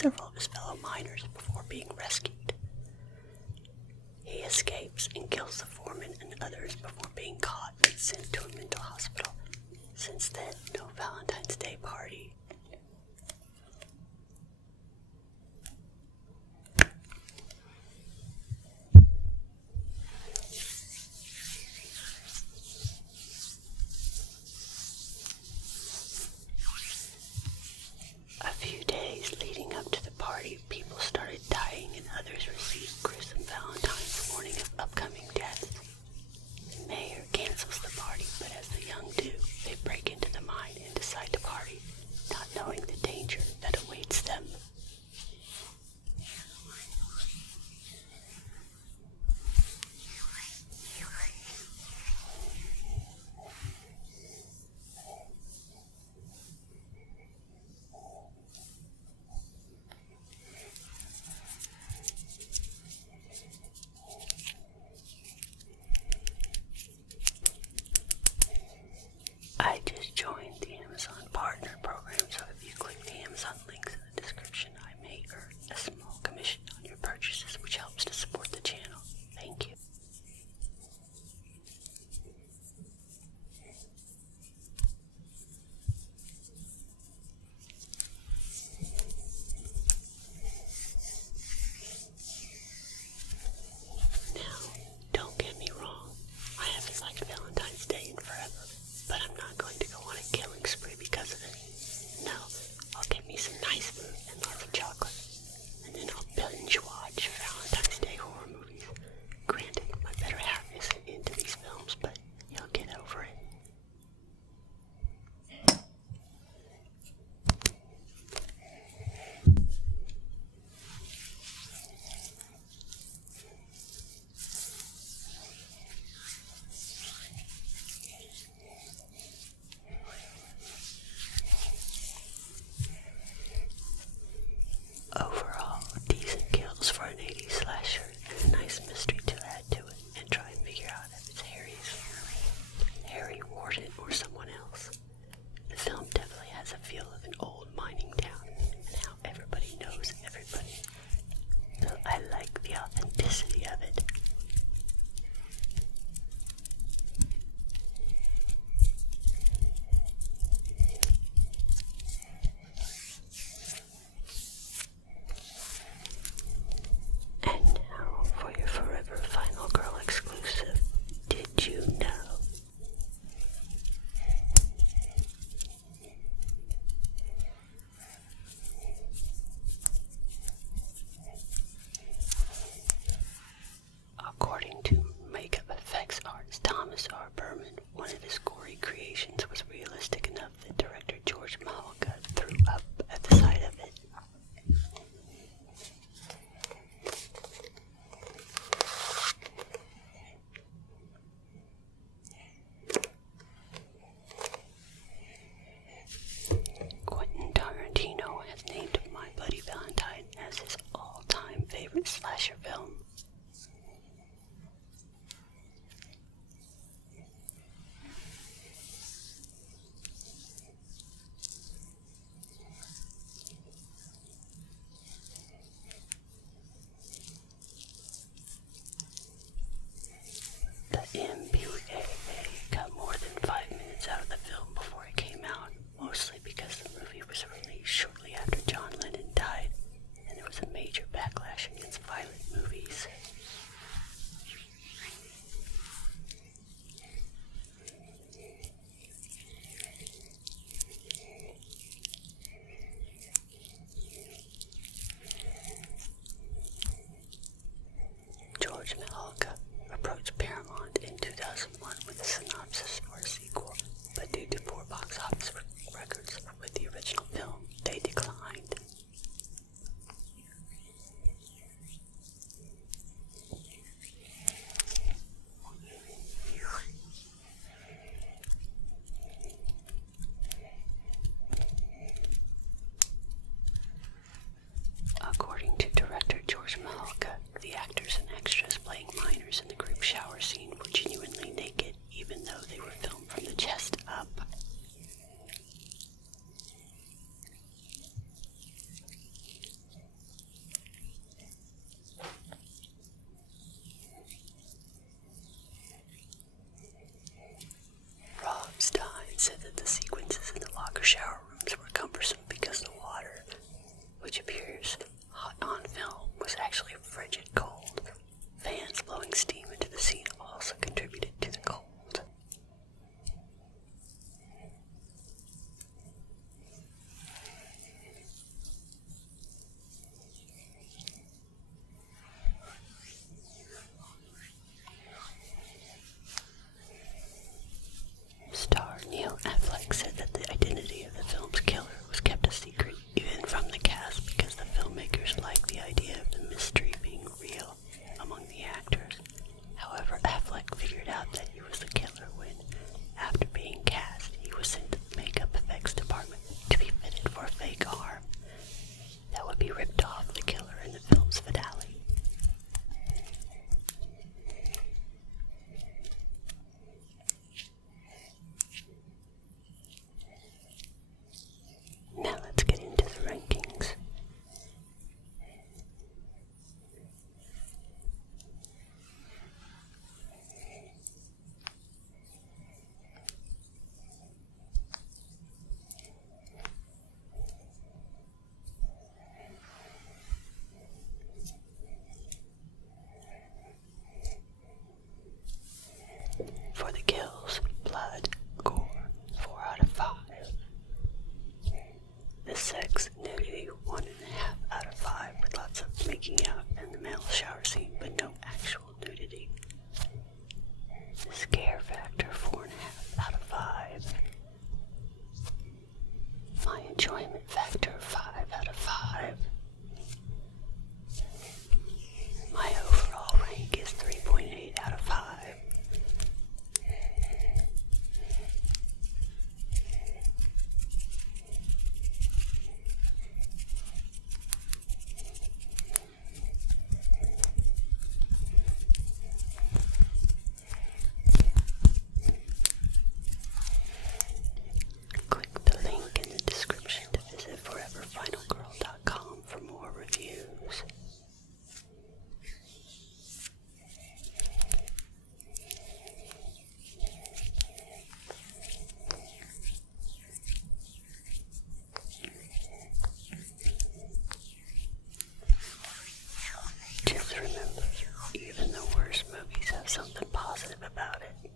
several of his fellow miners before being rescued. He escapes and kills the foreman and others before being caught and sent to a mental hospital. Since then, no Valentine's Day party. A few days leading up to the party, people started dying and others received gruesome Valentine's warning of upcoming deaths. The mayor cancels the party, but as the young do, they break into the mine and decide to party, not knowing the danger that awaits them. I just joined the Amazon Partner Program, so if you click the Amazon links in the description, I may earn a small commission on your purchases, which helps to support the channel. Thank you. Now, don't get me wrong, I haven't liked Valentine's Day in forever, but I'm not going to go on a killing spree because of it. For the kills, blood, gore, 4 out of 5. The sex, nudity, 1.5 out of 5, with lots of making out in the male shower scene, but no actual nudity. The scare factor, 4.5 out of 5. My enjoyment factor, 5 out of 5. My overall rank is 3.8 out of 5. Click the link in the description to visit foreverfinalgirl.com for more reviews. Just remember, even the worst movies have something positive about it.